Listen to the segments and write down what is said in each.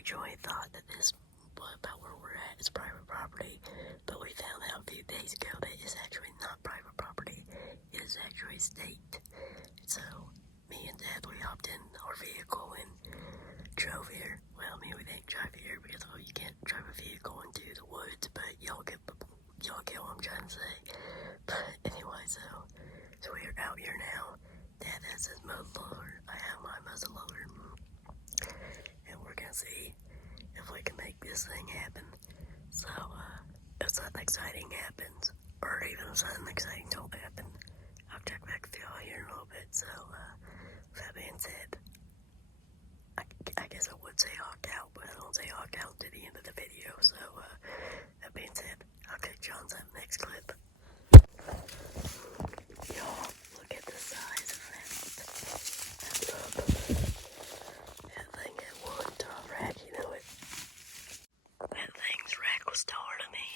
originally thought that this, about where we're at, is private property, but we found out a few days ago that it's actually not private property. It is actually state. So me and Dad, we hopped in our vehicle and drove here. Well, I mean, we didn't drive here because you can't drive a vehicle into the woods, but y'all get what I'm trying to say. But anyway, so we're out here now. Dad has his muzzleloader. I have my muzzleloader. And we're gonna see if we can make this thing happen. So, if something exciting happens, or even if something exciting don't happen, I'll check back with y'all here in a little bit. So, with that being said, I guess I would say hawk out, but I don't say hawk out to the end of the video. So, that being said, I'll catch you on that next clip. Y'all, look at the size of that tub. That thing had one tall rack, you know it. That thing's rack was taller than me.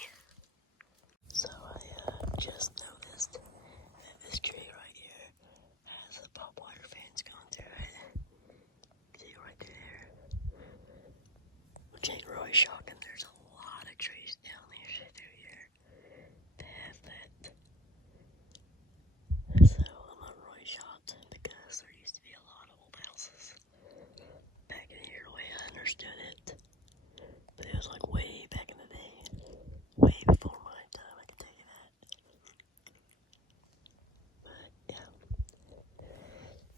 So I just noticed that this tree right here has a barbed wire fence going through it. See right there? Which ain't really shocking. There's a lot of trees down here through here that have that. So I'm not really shocked because there used to be a lot of old houses back in here the way I understood it. But it was like way back in the day. Way before my time, I can tell you that. But yeah.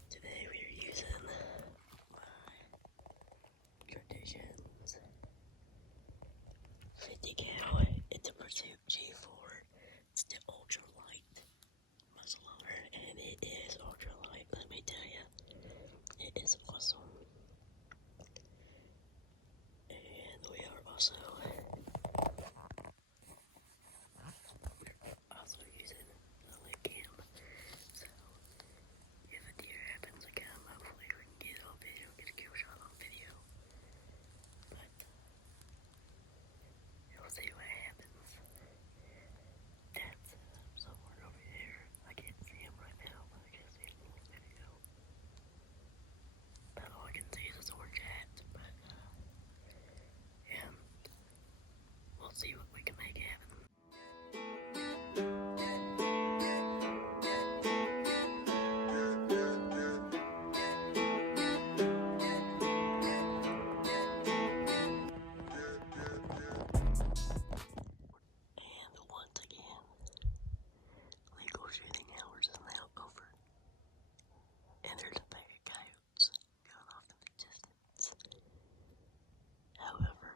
Today we are using my Traditions 50 cal. It's a Pursuit G4. It's the ultra light muzzleloader, and it is ultra light, let me tell you. It is awesome. And we are also using the leg cam. So if a deer happens to come, hopefully we can get it on video, get a kill shot on video. But we'll see what happens. That's somewhere over there. I can't see him right now, but I can see him in the video. But all I can see is his orange hat. But yeah, we'll see what we can make happen. And once again, legal shooting hours is now over. And there's a pack of coyotes going off in the distance. However,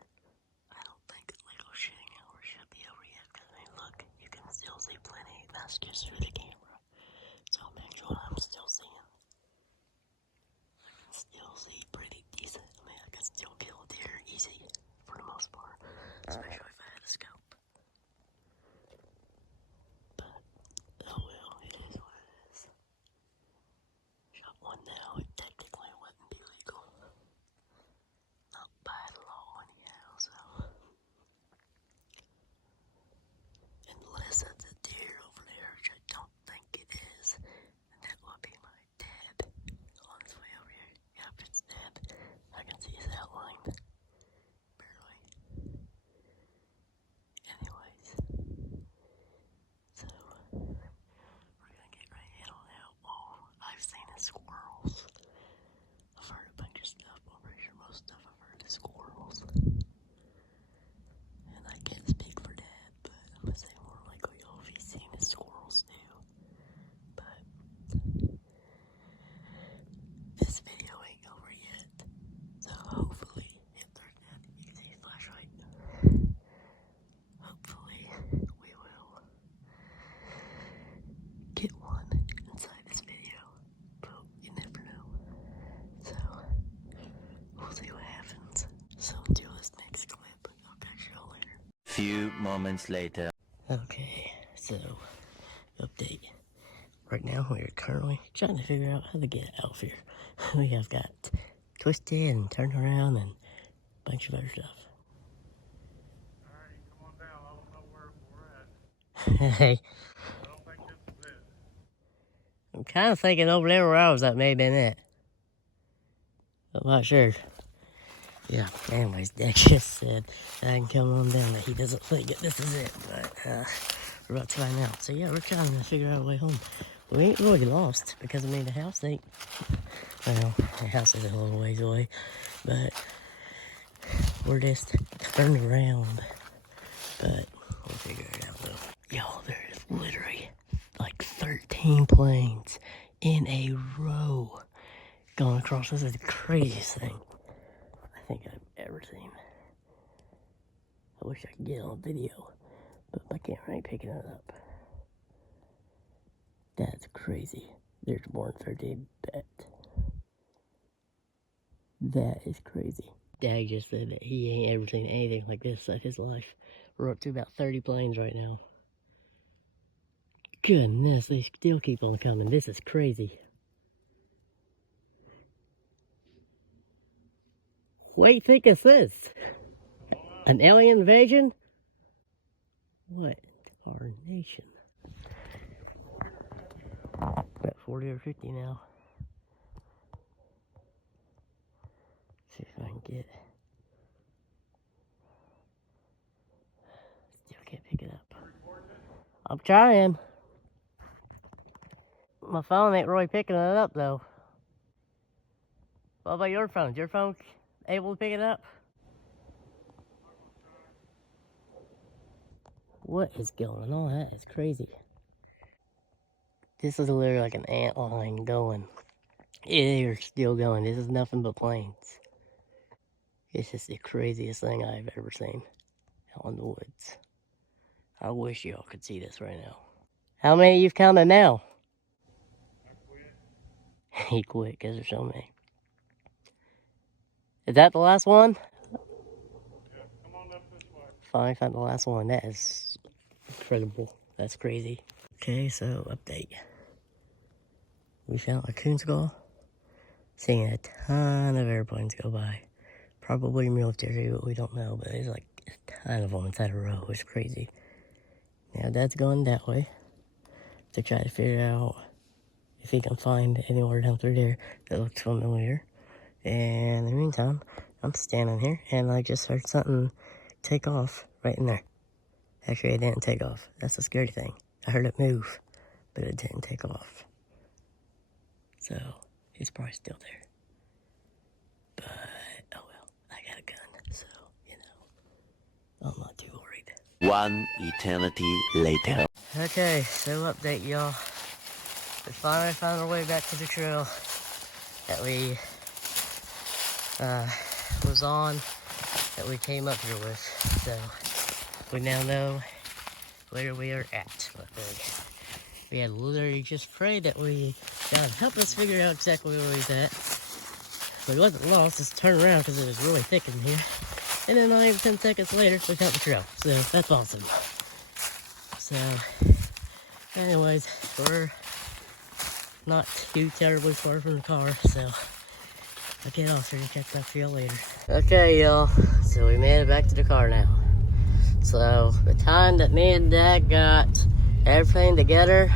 I don't think legal shooting hours should be over yet, because I mean, look, you can still see plenty. That's just through the camera. So I'm actually what I'm still seeing. I can still see pretty decent. I mean, I can still kill a deer easy for the most part, especially if I had a scope. But oh well, it is what it is. Shot one now, it technically wouldn't be legal. Not by the law anyhow, so. Unless it's a deer over there, which I don't think it is. And that would be my dad on his way over here. Yep, it's dad. I can see his outline. Barely. Anyways. So, we're gonna get right in on out. All I've seen is squirrels. I've heard a bunch of stuff, but I'm pretty sure most stuff I've heard is squirrels. And I can't speak for Dad, but I'm gonna say more likely all of he's seen is squirrels too. But this video ain't over yet. So hopefully, if there's that, you can see his flashlight. Hopefully, we will get one inside this video. But you never know. So, we'll see what happens. So until this next clip, I'll catch y'all later. Few moments later. Okay, so, update. Right now, we are currently trying to figure out how to get out of here. We have got twisted and turned around and a bunch of other stuff. Alright, come on down. I don't know where we're at. Hey, I don't think this is it. I'm kind of thinking over there where I was at may have been it. I'm not sure. Yeah, anyways, Dad just said I can come on down, that he doesn't think that this is it, but we're about to find out. So yeah, we're trying to figure out a way home. We ain't really lost, because I mean, the house ain't, well, the house is a little ways away, but we're just turned around, but we'll figure it out though. Yo, there's literally like 13 planes in a row going across. This is the craziest thing I think I've ever seen. I wish I could get it on video, but my camera ain't picking it up. That's crazy. There's more than 13, bet. That is crazy. Dad just said that he ain't ever seen anything like this in his life. We're up to about 30 planes right now. Goodness, they still keep on coming. This is crazy. What do you think this is? An alien invasion? What tarnation? About 40 or 50 now. See if I can get. Still can't pick it up. I'm trying. My phone ain't really picking it up though. What about your phone? Is your phone able to pick it up? What is going on? That is crazy. This is literally like an ant line going. They're still going. This is nothing but planes. It's just the craziest thing I've ever seen out in the woods. I wish y'all could see this right now. How many you've counted now? I quit. He quit because there's so many. Is that the last one? Yeah, come on up this way. Finally found the last one. That is incredible. That's crazy. Okay, so update. We found a coon skull. Seeing a ton of airplanes go by. Probably military, but we don't know. But there's like a ton of them inside a row. It's crazy. Now Dad's going that way to try to figure out if he can find anywhere down through there that looks familiar. And in the meantime, I'm standing here and I just heard something take off right in there. Actually, it didn't take off. That's the scary thing. I heard it move, but it didn't take off. So, he's probably still there. But, oh well, I got a gun, so, you know, I'm not too worried. One eternity later. Okay, so update, y'all. We finally found our way back to the trail that we was on, that we came up here with. So, we now know where we are at. We had literally just prayed that God help us figure out exactly where he's at. But he wasn't lost, just turned around because it was really thick in here. And then not even 10 seconds later, we found the trail. So that's awesome. So, anyways, we're not too terribly far from the car, so I'll get off here and catch up to y'all later. Okay, y'all, so we made it back to the car now. So, the time that me and Dad got everything together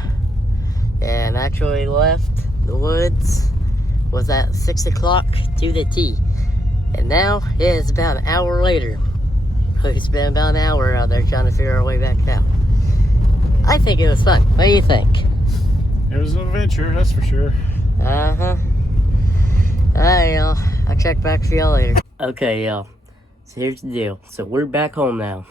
and actually left the woods was at 6 o'clock to the T. And now it is about an hour later. We spent about an hour out there trying to figure our way back out. I think it was fun. What do you think? It was an adventure, that's for sure. Uh-huh. Alright, y'all. I'll check back for y'all later. Okay, y'all. So here's the deal. So we're back home now.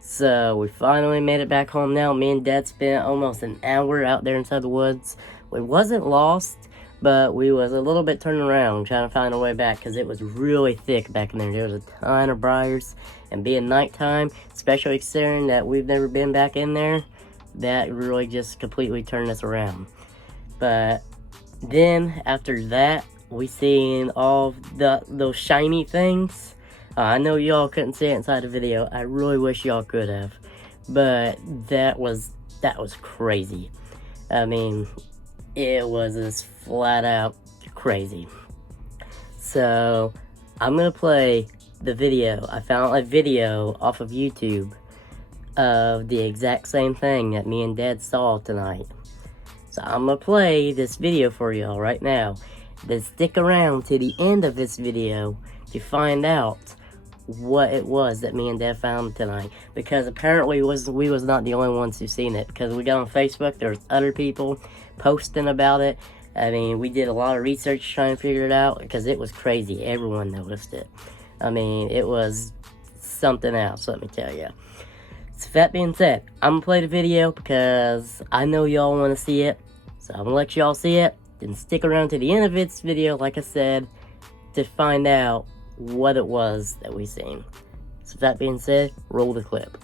So we finally made it back home now. Me and Dad spent almost an hour out there inside the woods. We wasn't lost, but we was a little bit turning around trying to find our way back because it was really thick back in there. There was a ton of briars, and being nighttime, especially considering that we've never been back in there, that really just completely turned us around. But then after that, we seen all those shiny things. I know y'all couldn't see it inside the video. I really wish y'all could have, but that was crazy. I mean, it was just flat out crazy. So I'm gonna play the video. I found a video off of YouTube of the exact same thing that me and Dad saw tonight. So I'm gonna play this video for y'all right now. Then stick around to the end of this video to find out what it was that me and Dad found tonight, because apparently we was not the only ones who seen it, because we got on Facebook, there's other people posting about it. I mean, we did a lot of research trying to figure it out, because it was crazy. Everyone noticed it. I mean, it was something else, let me tell you. So that being said, I'm gonna play the video because I know y'all want to see it, so I'm gonna let y'all see it, then stick around to the end of this video, like I said, to find out what it was that we seen. So that being said, roll the clip.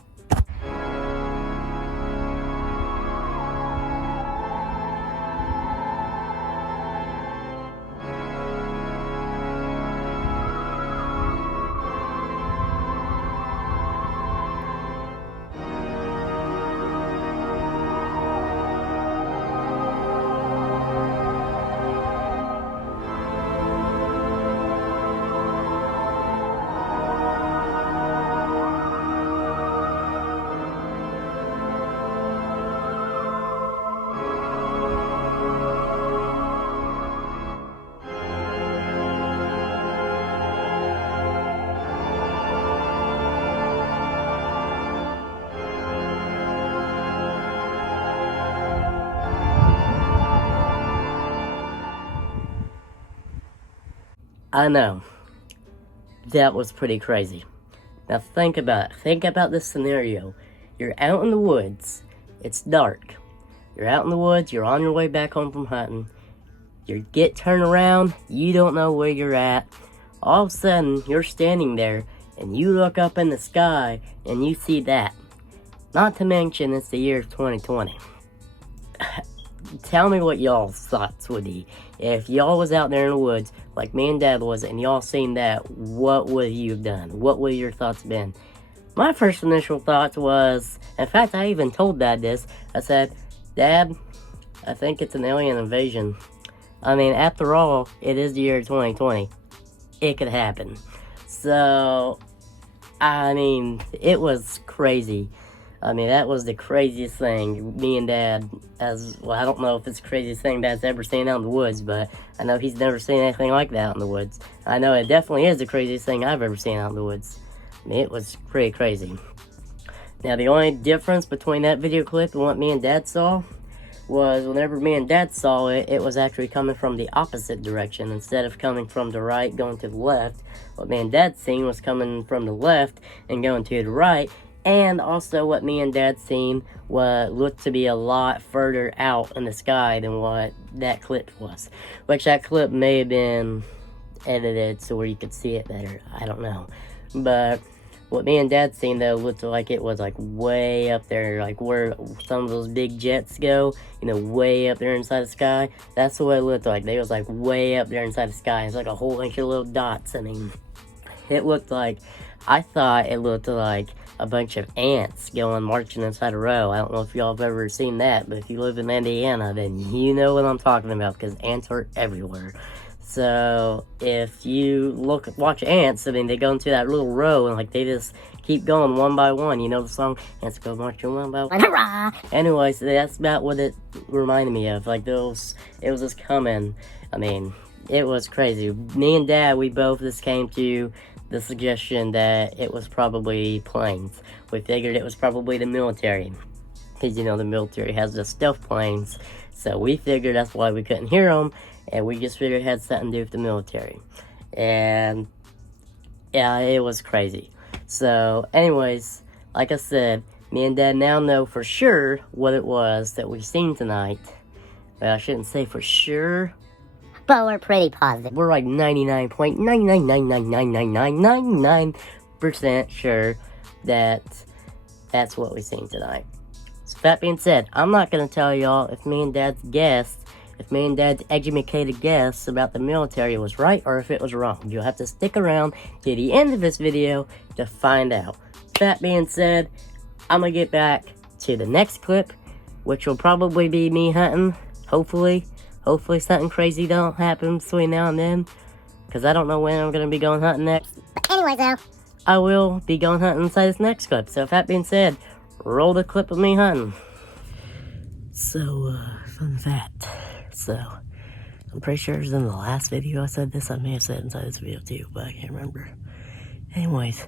I know, that was pretty crazy. Now think about it. Think about this scenario. You're out in the woods. It's dark. You're out in the woods. You're on your way back home from hunting. You turn around. You don't know where you're at. All of a sudden, you're standing there, and you look up in the sky, and you see that. Not to mention, it's the year 2020. Tell me what y'all's thoughts would be. If y'all was out there in the woods, like me and Dad was, and y'all seen that, what would you have done? What would your thoughts been? My first initial thoughts was, in fact, I even told Dad this. I said, Dad, I think it's an alien invasion. I mean, after all, it is the year 2020. It could happen. So, I mean, it was crazy. I mean, that was the craziest thing. Me and Dad, I don't know if it's the craziest thing Dad's ever seen out in the woods, but I know he's never seen anything like that out in the woods. I know it definitely is the craziest thing I've ever seen out in the woods. I mean, it was pretty crazy. Now, the only difference between that video clip and what me and Dad saw was whenever me and Dad saw it, it was actually coming from the opposite direction. Instead of coming from the right, going to the left, what me and Dad seen was coming from the left and going to the right. And also what me and Dad seen looked to be a lot further out in the sky than what that clip was. Which that clip may have been edited so where you could see it better. I don't know. But what me and Dad seen though looked like it was like way up there, like where some of those big jets go, you know, way up there inside the sky. That's what it looked like. They was like way up there inside the sky. It's like a whole bunch of little dots. I mean, I thought it looked like a bunch of ants going marching inside a row. I don't know if y'all have ever seen that, but if you live in Indiana, then you know what I'm talking about, because ants are everywhere. So, if you watch ants, I mean, they go into that little row, and, like, they just keep going one by one. You know the song, ants go marching one by one. Hurrah! Anyways, that's about what it reminded me of. Like, it was just coming. I mean, it was crazy. Me and Dad, we both just came to the suggestion that it was probably planes. We figured it was probably the military, because, you know, the military has the stealth planes. So, we figured that's why we couldn't hear them. And we just figured it had something to do with the military. And, yeah, it was crazy. So, anyways, like I said, me and Dad now know for sure what it was that we seen tonight. Well, I shouldn't say for sure, but we're pretty positive. We're like 99.9999999% sure that that's what we seen tonight. So, that being said, I'm not going to tell y'all if me and Dad's educated guess about the military was right or if it was wrong. You'll have to stick around to the end of this video to find out. That being said, I'm going to get back to the next clip, which will probably be me hunting, hopefully. Hopefully something crazy don't happen between now and then, because I don't know when I'm going to be going hunting next. But anyway, though, I will be going hunting inside this next clip. So, with that being said, roll the clip of me hunting. So, fun fact. So, I'm pretty sure it was in the last video I said this. I may have said it inside this video too, but I can't remember. Anyways,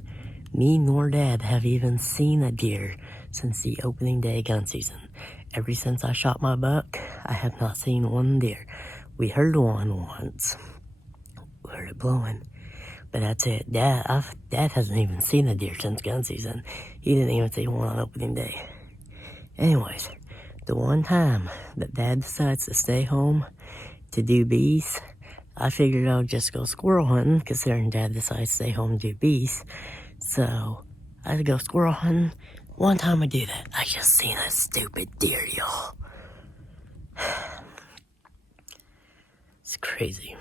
me nor Dad have even seen a deer since the opening day gun season. Ever since I shot my buck, I have not seen one deer. We heard one once. We heard it blowing. But that's it. Dad hasn't even seen a deer since gun season. He didn't even see one on opening day. Anyways, the one time that Dad decides to stay home to do bees, I figured I would just go squirrel hunting, considering Dad decides to stay home to do bees. So, I go squirrel hunting. One time I do that, I just seen a stupid deer, y'all. It's crazy.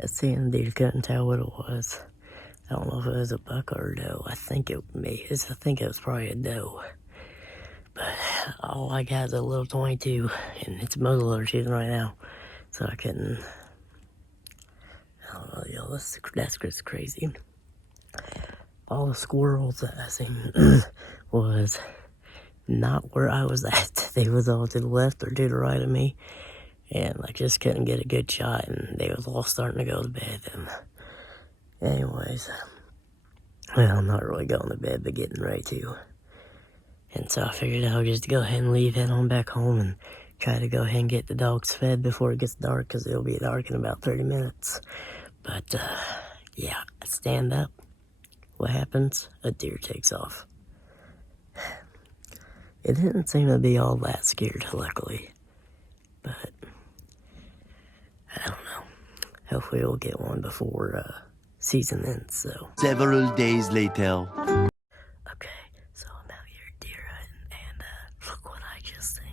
I seen the deer, couldn't tell what it was. I don't know if it was a buck or a doe. I think it was probably a doe. But all I got is a little 22, and it's muzzleloader season right now. So I couldn't. I don't know, yo, that's just crazy. All the squirrels that I seen was not where I was at. They was all to the left or to the right of me. And I just couldn't get a good shot, and they was all starting to go to bed. And anyways, well, I'm not really going to bed, but getting ready to. And so I figured I would just go ahead and leave, head on back home, and try to go ahead and get the dogs fed before it gets dark, because it'll be dark in about 30 minutes. But, yeah, I stand up. What happens? A deer takes off. It didn't seem to be all that scared, luckily. But I don't know. Hopefully we'll get one before season ends, so. Several days later. Okay, so I'm out here deer hunting, and look what I just seen.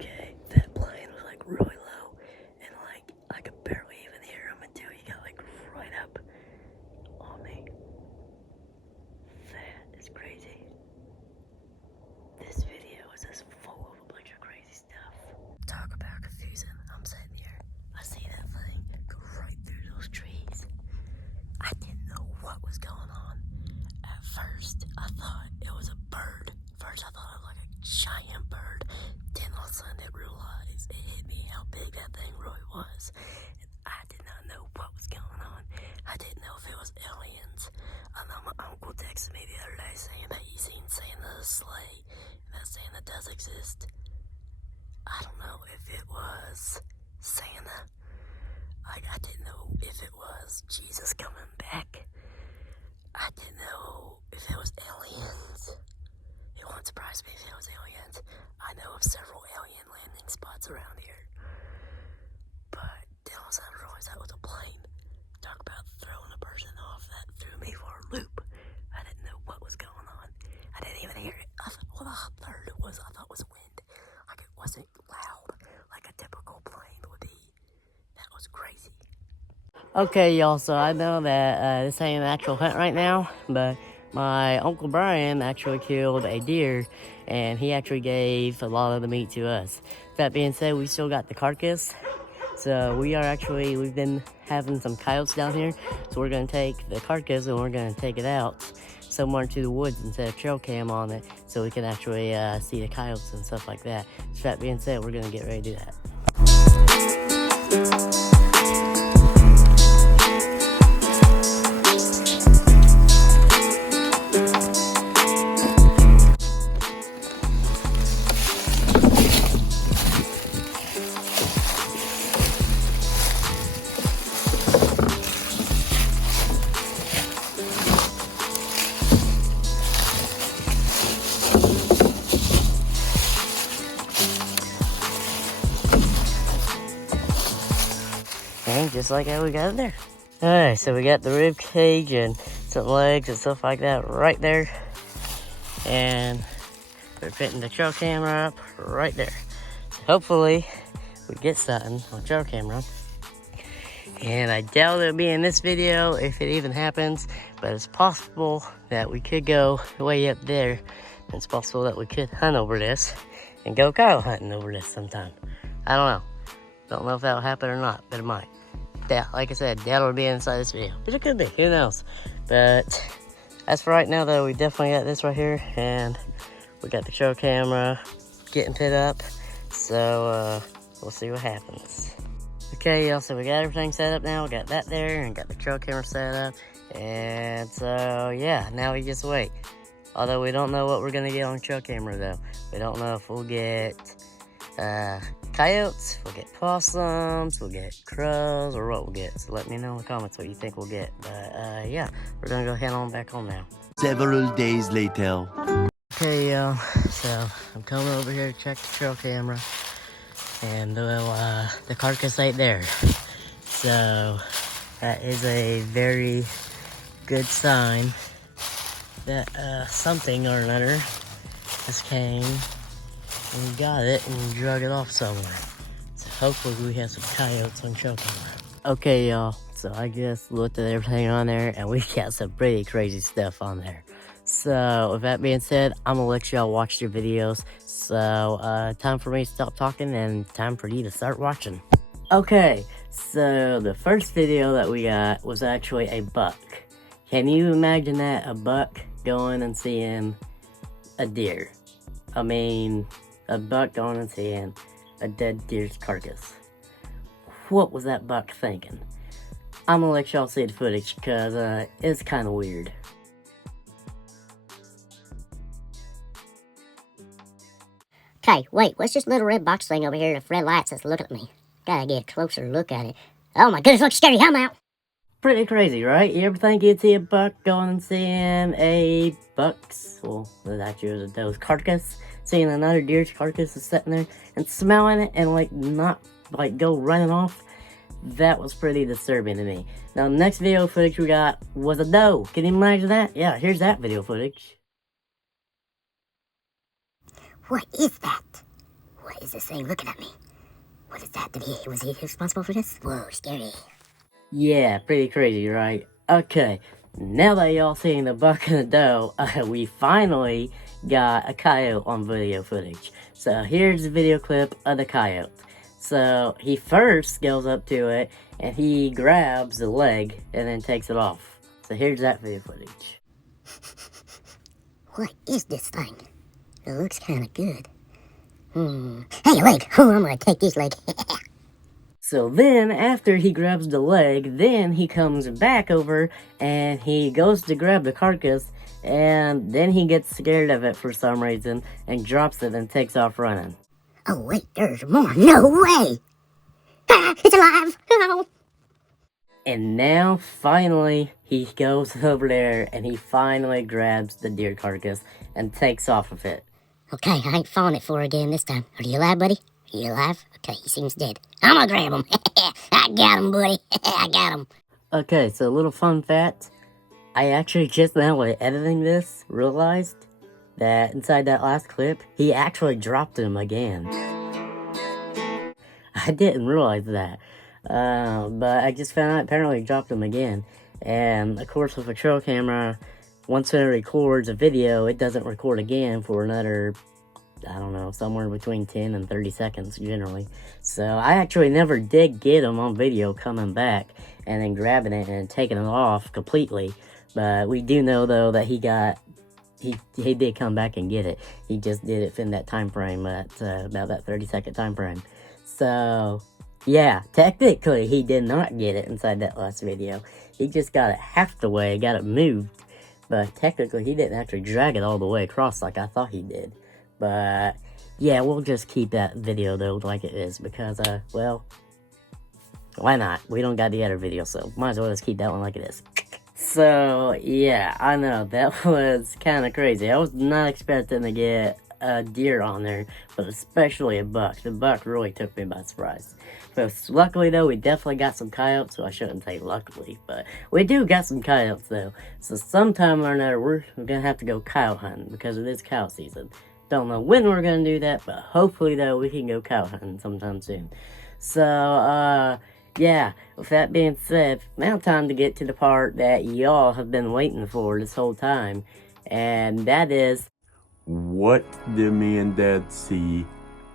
Okay, that plane was like really low, and like I could barely even hear him until he got like right up on me. That is crazy. This video is just full of a bunch of crazy stuff. Talk about confusing. I'm sitting here, I see that thing go right through those trees. I didn't know what was going on. At first, I thought it was a bird. First, I thought it was like a giant bird. Then all of a sudden, it hit me how big that thing really was. And I did not know what was going on. I didn't know if it was aliens. I know my uncle texted me the other day saying that he seen Santa's sleigh, and that Santa does exist. I don't know if it was Santa. I didn't know if it was Jesus coming back. I didn't know if it was aliens. It won't surprise me if it was aliens. I know of several alien landing spots around here. But then all of a sudden I realized that was a plane. Talk about throwing a person off. That threw me for a loop. I didn't know what was going on. I didn't even hear it. I thought, well, I heard it was, I thought it was wind. Like it wasn't loud like a typical plane would be. That was crazy. Okay, y'all, so I know that this ain't an actual hunt right now, but my Uncle Brian actually killed a deer, and he actually gave a lot of the meat to us. That being said, we still got the carcass, so we've been having some coyotes down here, so we're going to take the carcass and we're going to take it out somewhere into the woods and set a trail cam on it, so we can actually see the coyotes and stuff like that. So that being said, we're going to get ready to do that. And just like how we got it there. Alright, so we got the rib cage and some legs and stuff like that right there. And we're putting the trail camera up right there. So hopefully we get something on trail camera. And I doubt it'll be in this video if it even happens, but it's possible that we could go way up there. It's possible that we could hunt over this and go coyote hunting over this sometime. I don't know. Don't know if that'll happen or not, but it might. Like I said, doubt it'll be inside this video, but it could be. Who knows? But as for right now, though, we definitely got this right here, and we got the trail camera getting put up. So we'll see what happens. Okay, y'all, so we got everything set up now. We got that there and got the trail camera set up. And so, yeah, now we just wait. Although we don't know what we're going to get on the trail camera, though. We don't know if we'll get coyotes, we'll get possums, we'll get crows, or what we'll get. So let me know in the comments what you think we'll get. But, yeah, we're going to go head on back home now. Several days later. Okay, y'all, so I'm coming over here to check the trail camera. And the carcass ain't there. So that is a very good sign that something or another just came and got it and drug it off somewhere. So hopefully we have some coyotes on trail camera. Okay, y'all, so I just looked at everything on there and we got some pretty crazy stuff on there. So with that being said, I'm gonna let y'all watch your videos. So time for me to stop talking and time for you to start watching. Okay, so the first video that we got was actually a buck. Can you imagine that? A buck going and seeing a deer. I mean, a buck going and seeing a dead deer's carcass. What was that buck thinking? I'm gonna let y'all see the footage because it's kind of weird. Okay, wait, what's this little red box thing over here? The red light says looking at me. Gotta get a closer look at it. Oh my goodness, looks scary. I'm out. Pretty crazy, right? You ever think you'd see a buck going and seeing a buck's, well, that actually was a doe's carcass, seeing another deer's carcass is sitting there and smelling it and like not like go running off? That was pretty disturbing to me. Now, the next video footage we got was a doe. Can you imagine that? Yeah, here's that video footage. What is that? What is this thing looking at me? What is that? Was he responsible for this? Whoa, scary. Yeah, pretty crazy, right? Okay, now that y'all seen the buck and the doe, we finally got a coyote on video footage. So here's the video clip of the coyote. So he first goes up to it and he grabs the leg and then takes it off. So here's that video footage. What is this thing? It looks kind of good. Hey, leg! Oh, I'm gonna take this leg. So then, after he grabs the leg, then he comes back over and he goes to grab the carcass, and then he gets scared of it for some reason and drops it and takes off running. Oh, wait, there's more. No way! Ah, it's alive! Oh. And now, finally, he goes over there and he finally grabs the deer carcass and takes off of it. Okay, I ain't falling it for again this time. Are you alive, buddy? Are you alive? Okay, he seems dead. I'm gonna grab him. I got him, buddy. I got him. Okay, so a little fun fact. I actually just now, while editing this, realized that inside that last clip, he actually dropped him again. I didn't realize that. But I just found out apparently he dropped him again. And, of course, with a trail camera, once it records a video, it doesn't record again for another, I don't know, somewhere between 10 and 30 seconds, generally. So, I actually never did get him on video coming back and then grabbing it and taking it off completely. But we do know, though, that he did come back and get it. He just did it in that time frame, about that 30-second time frame. So, yeah, technically, he did not get it inside that last video. He just got it half the way, got it moved. But technically, he didn't actually drag it all the way across like I thought he did. But, yeah, we'll just keep that video, though, like it is. Because, well, why not? We don't got the other video, so might as well just keep that one like it is. So, yeah, I know, that was kind of crazy. I was not expecting to get a deer on there, but especially a buck. The buck really took me by surprise. But luckily, though, we definitely got some coyotes. So I shouldn't say luckily, but we do got some coyotes, though. So sometime or another, we're going to have to go coyote hunting because it is coyote season. Don't know when we're going to do that, but hopefully, though, we can go coyote hunting sometime soon. So, yeah, with that being said, now time to get to the part that y'all have been waiting for this whole time. And that is, What did me and Dad see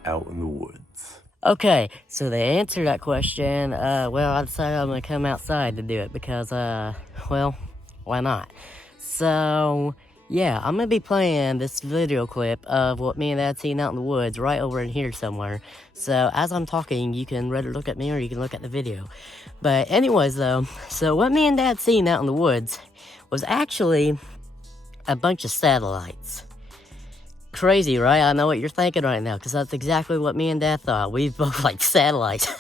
out in the woods? okay, so to answer that question, well, I decided I'm gonna come outside to do it because, well, why not? So, yeah, I'm gonna be playing this video clip of what me and Dad seen out in the woods right over in here somewhere. So, as I'm talking, you can either look at me or you can look at the video. But anyways, though, so what me and Dad seen out in the woods was actually a bunch of satellites. Crazy, right? I know what you're thinking right now, because that's exactly what me and Dad thought. We both like satellites.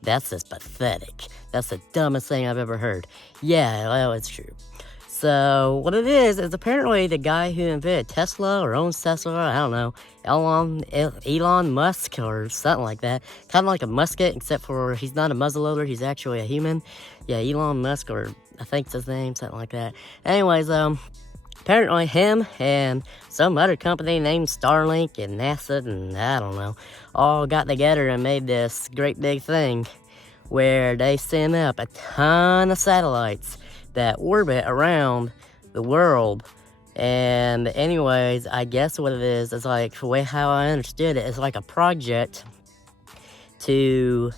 That's just pathetic. That's the dumbest thing I've ever heard. Yeah, well, it's true. So, what it is apparently the guy who invented Tesla, or owns Tesla, I don't know, Elon Musk, or something like that. Kind of like a musket, except for he's not a muzzleloader, he's actually a human. Yeah, Elon Musk, or I think it's his name, something like that. Anyways, apparently him and some other company named Starlink and NASA and I don't know, all got together and made this great big thing where they send up a ton of satellites that orbit around the world. And anyways, I guess what it is like, the way how I understood it, it's like a project to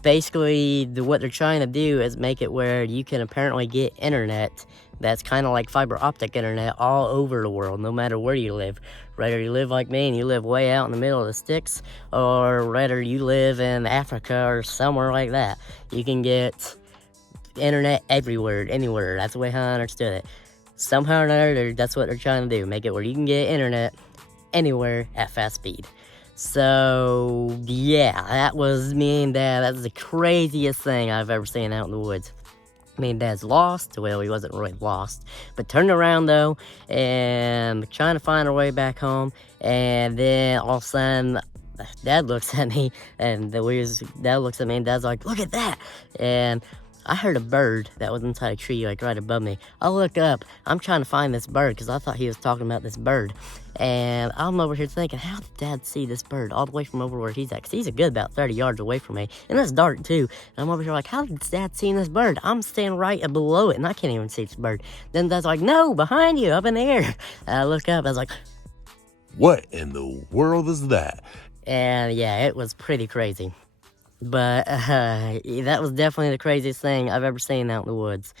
basically, what they're trying to do is make it where you can apparently get internet that's kind of like fiber optic internet all over the world, no matter where you live. Whether you live like me and you live way out in the middle of the sticks, or whether you live in Africa or somewhere like that, you can get internet everywhere, anywhere. That's the way how I understood it. Somehow or another, that's what they're trying to do, make it where you can get internet anywhere at fast speed. So, yeah, that was me and Dad. That's the craziest thing I've ever seen out in the woods. Me and Dad's lost. Well, he wasn't really lost, but turned around, though, and trying to find our way back home. And then, all of a sudden, Dad looks at me, and Dad looks at me, and Dad's like, look at that! And I heard a bird that was inside a tree, like, right above me. I look up. I'm trying to find this bird, because I thought he was talking about this bird. And I'm over here thinking, how did Dad see this bird all the way from over where he's at? Because he's a good about 30 yards away from me. And it's dark, too. And I'm over here like, how did Dad see this bird? I'm standing right below it, and I can't even see this bird. Then Dad's like, no, behind you, up in the air. And I look up, I was like, What in the world is that? and yeah, it was pretty crazy. But that was definitely the craziest thing I've ever seen out in the woods.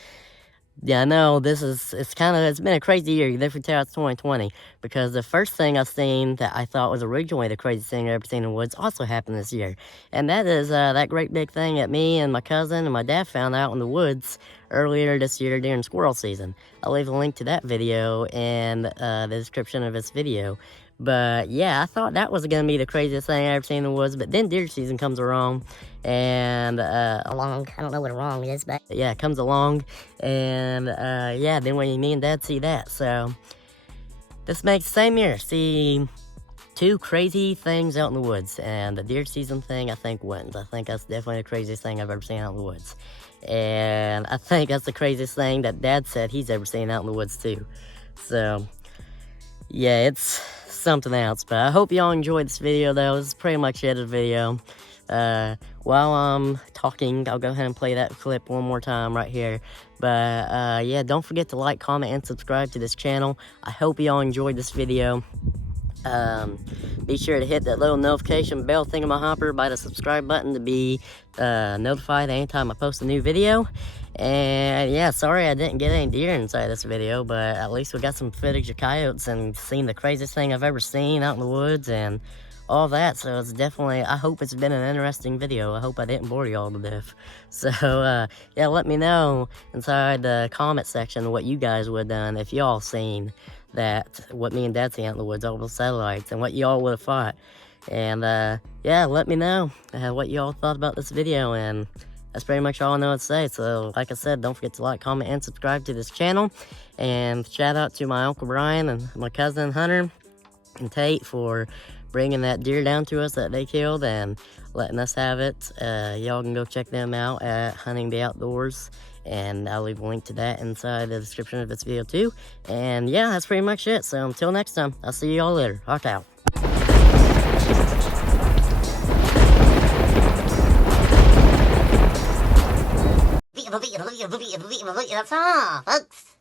Yeah, I know, it's been a crazy year, different tell it's 2020, because the first thing I've seen that I thought was originally the craziest thing I've ever seen in the woods also happened this year. And that is that great big thing that me and my cousin and my dad found out in the woods earlier this year during squirrel season. I'll leave a link to that video in the description of this video. But yeah, I thought that was going to be the craziest thing I ever seen in the woods, but then deer season comes along, and Along, I don't know what wrong is, but yeah, it comes along, and yeah, then when me and Dad see that, so this makes the same year, see two crazy things out in the woods, and the deer season thing, I think, wins. I think that's definitely the craziest thing I've ever seen out in the woods, and I think that's the craziest thing that Dad said he's ever seen out in the woods, too. So yeah, it's something else, but I hope y'all enjoyed this video, though. This is pretty much it of the video. While I'm talking, I'll go ahead and play that clip one more time right here. But yeah, don't forget to like, comment, and subscribe to this channel. I hope y'all enjoyed this video. Be sure to hit that little notification bell thingamahopper by the subscribe button to be notified anytime I post a new video. And yeah, sorry I didn't get any deer inside this video, but at least we got some footage of coyotes and seen the craziest thing I've ever seen out in the woods and all that. So it's definitely, I hope it's been an interesting video. I hope I didn't bore y'all to death. So yeah, let me know inside the comment section what you guys would have done if y'all seen that, what me and Dad seen out in the woods, all those satellites, and what y'all would have thought. And yeah, let me know what y'all thought about this video, and that's pretty much all I know to say. So like I said, don't forget to like, comment, and subscribe to this channel. And shout out to my Uncle Brian and my cousin Hunter and Tate for bringing that deer down to us that they killed and letting us have it. Y'all can go check them out at Hunting the Outdoors, and I'll leave a link to that inside the description of this video too. And yeah, that's pretty much it. So until next time, I'll see y'all later. Hawk out. That's all, folks.